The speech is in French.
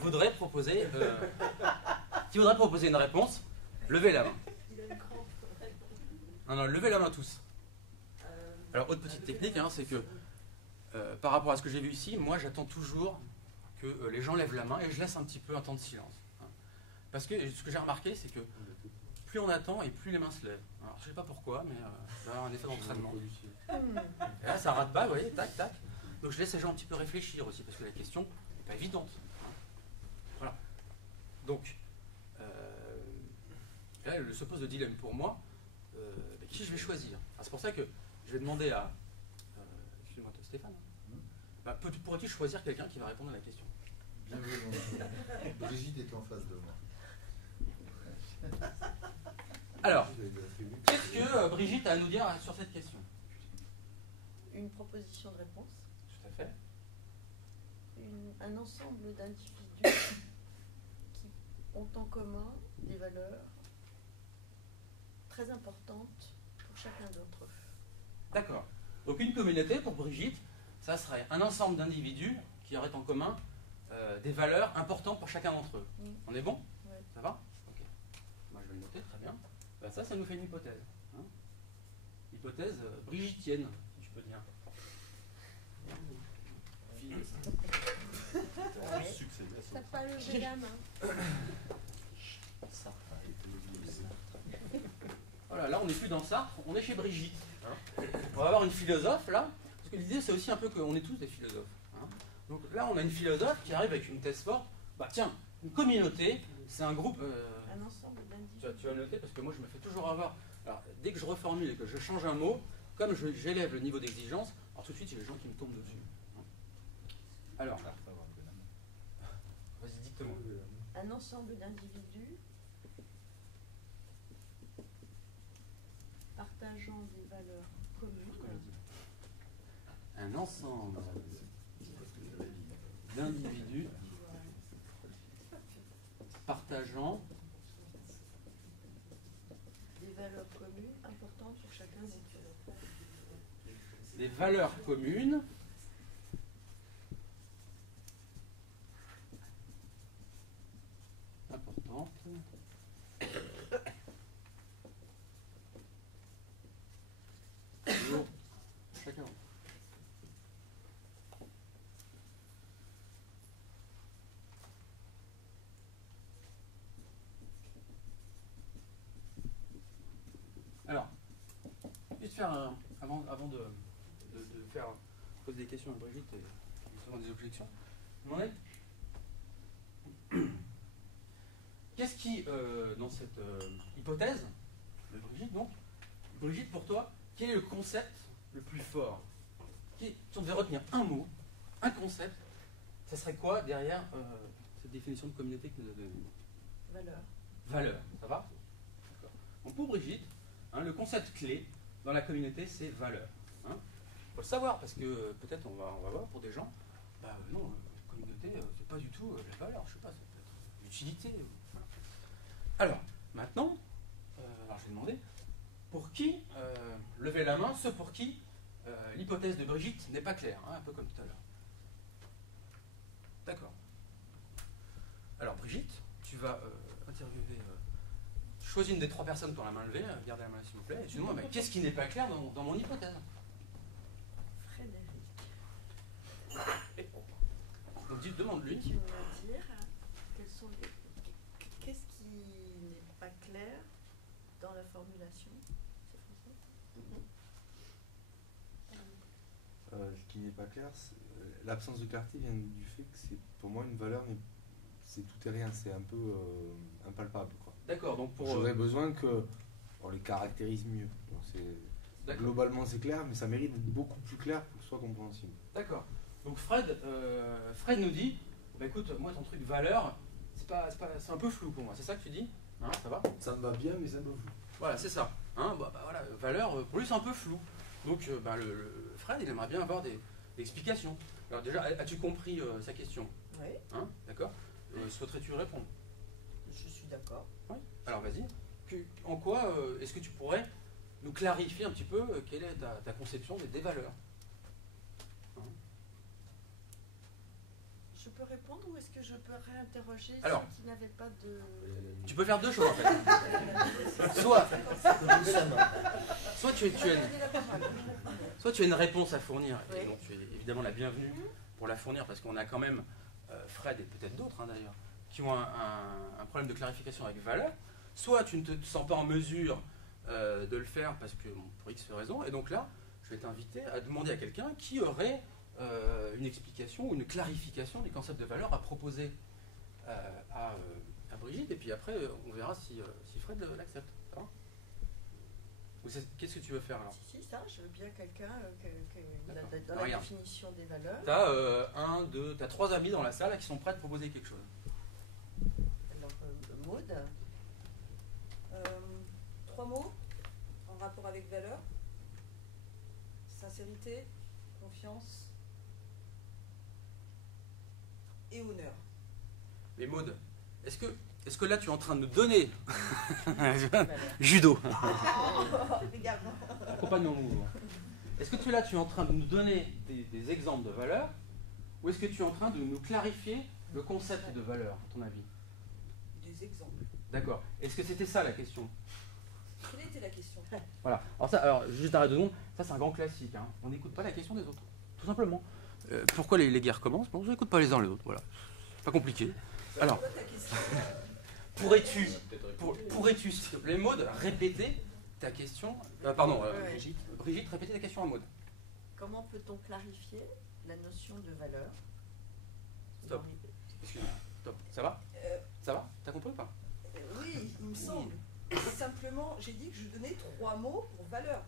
voudrait proposer une réponse? Levez la main. Non, levez la main tous. Alors, autre petite technique, hein, c'est que par rapport à ce que j'ai vu ici, moi j'attends toujours que les gens lèvent la main et je laisse un petit peu un temps de silence. Hein. Parce que ce que j'ai remarqué, c'est que plus on attend et plus les mains se lèvent. Alors, je ne sais pas pourquoi, mais c'est un effet d'entraînement. Et là, ça rate pas, vous voyez, tac, tac. Donc je laisse les gens un petit peu réfléchir aussi, parce que la question n'est pas évidente. Hein. Voilà. Donc, là, se pose le dilemme pour moi, qui je vais choisir. C'est pour ça que je vais demander à... excuse-moi, Stéphane. Pourrais-tu choisir quelqu'un qui va répondre à la question? Bien volontiers. Brigitte est en face de moi. Alors, qu'est-ce que Brigitte a à nous dire sur cette question? Une proposition de réponse. Tout à fait. Un ensemble d'individus qui ont en commun des valeurs très importantes pour chacun d'entre eux. D'accord. Donc une communauté, pour Brigitte, ça serait un ensemble d'individus qui auraient en commun des valeurs importantes pour chacun d'entre eux. On est bon? Ouais. Ça va? Ok. Moi je vais le noter, très bien. Ben, ça nous fait une hypothèse. Hein, hypothèse brigittienne, si je peux dire. T'as pas levé la main. Voilà, là on n'est plus dans Sartre, on est chez Brigitte. Hein. On va avoir une philosophe là, parce que l'idée c'est aussi un peu qu'on est tous des philosophes. Hein. Donc là on a une philosophe qui arrive avec une thèse forte. Bah tiens, une communauté, c'est un groupe... un ensemble d'individus. Tu vas noter parce que moi je me fais toujours avoir... Alors dès que je reformule et que je change un mot, comme j'élève le niveau d'exigence, alors tout de suite il y a les gens qui me tombent dessus. Hein. Alors, vas-y dicte-moi. Un ensemble d'individus partageant des valeurs communes. Un ensemble d'individus partageant Des valeurs communes importantes pour chacun d'entre eux. des valeurs communes importantes pour chacun. Alors, juste faire un, avant de faire poser des questions à Brigitte et notamment des objections. Vous m'en êtes? Qu'est-ce qui, dans cette hypothèse de Brigitte, donc, Brigitte, pour toi, quel est le concept le plus fort? Si on devait retenir un mot, un concept, ça serait quoi derrière cette définition de communauté que nous a donnée? Valeurs. Valeur, ça va? Donc pour Brigitte, hein, le concept clé dans la communauté, c'est valeur. Il faut le savoir, parce que peut-être on va voir pour des gens, non, la communauté, c'est pas du tout la valeur, je sais pas, ça peut être l'utilité. Voilà. Alors, maintenant, alors je vais demander, pour qui, levez la main, ceux pour qui l'hypothèse de Brigitte n'est pas claire, hein, un peu comme tout à l'heure. D'accord. Alors Brigitte, tu vas interviewer... choisis une des trois personnes qui ont la main levée, gardez la main s'il vous plaît, et tu demandes qu'est-ce qui n'est pas clair dans mon hypothèse? Frédéric. Donc demande-lui. Tu vas dire qu'est-ce qui n'est pas clair dans la formulation? C'est français? Ce qui n'est pas clair, l'absence de clarté vient du fait que c'est pour moi une valeur, c'est tout et rien, c'est un peu impalpable. D'accord, donc pour... J'aurais besoin qu'on les caractérise mieux. Globalement c'est clair, mais ça mérite d'être beaucoup plus clair pour que ce soit compréhensible. D'accord. Donc Fred nous dit, écoute, moi ton truc valeur, c'est un peu flou pour moi, c'est ça que tu dis? Hein, ça va? Ça me va bien, mais c'est un peu flou. Voilà, c'est ça. Hein, voilà, valeur, pour lui c'est un peu flou. Donc le Fred, il aimerait bien avoir des explications. Alors déjà, as-tu compris sa question? Oui. Hein, d'accord. Souhaiterais-tu répondre? Je suis d'accord. Oui. Alors vas-y. En quoi est-ce que tu pourrais nous clarifier un petit peu quelle est ta conception des valeurs? Je peux répondre ou est-ce que je peux réinterroger Alors. ceux qui n'avaient pas de... Tu peux faire deux choses en fait. Soit tu as une réponse à fournir, et Oui. donc tu es évidemment la bienvenue pour la fournir, parce qu'on a quand même Fred et peut-être d'autres hein, d'ailleurs, qui ont un problème de clarification avec valeur. Soit tu ne te sens pas en mesure de le faire parce que bon, pour X raison, et donc là, je vais t'inviter à demander à quelqu'un qui aurait une explication ou une clarification du concept de valeur à proposer à Brigitte, et puis après on verra si Fred l'accepte. Ça va ? Ou qu'est-ce que tu veux faire alors ? Si, ça, je veux bien quelqu'un D'accord. dans la Regarde. définition des valeurs. T'as 3 amis dans la salle là, qui sont prêts à te proposer quelque chose. Alors, Maud, 3 mots en rapport avec valeur. Sincérité, confiance et honneur. Mais Maud, est-ce que là tu es en train de nous donner valeurs. judo, Regarde. accompagne mon mouvement. Est-ce que tu es en train de nous donner des exemples de valeurs, ou est-ce que tu es en train de nous clarifier le concept de valeur, à ton avis ? Des exemples. D'accord. Est-ce que c'était ça la question ? Quelle était la question? Voilà. Alors juste arrête 2 secondes, ça c'est un grand classique. Hein. On n'écoute pas la question des autres, tout simplement. Pourquoi les guerres commencent ? On n'écoute pas les uns les autres, voilà. Pas compliqué. Alors, Quoi ta question? pourrais-tu, s'il te plaît, Maud, répéter ta question pardon, Ouais. Brigitte, répéter ta question à Maud. Comment peut-on clarifier la notion de valeur Stop. dans les- Excuse-moi. Stop. Ça va ? Euh, Ça va ? T'as compris ou pas ? Oui, il me semble. Simplement, j'ai dit que je donnais 3 mots pour valeur.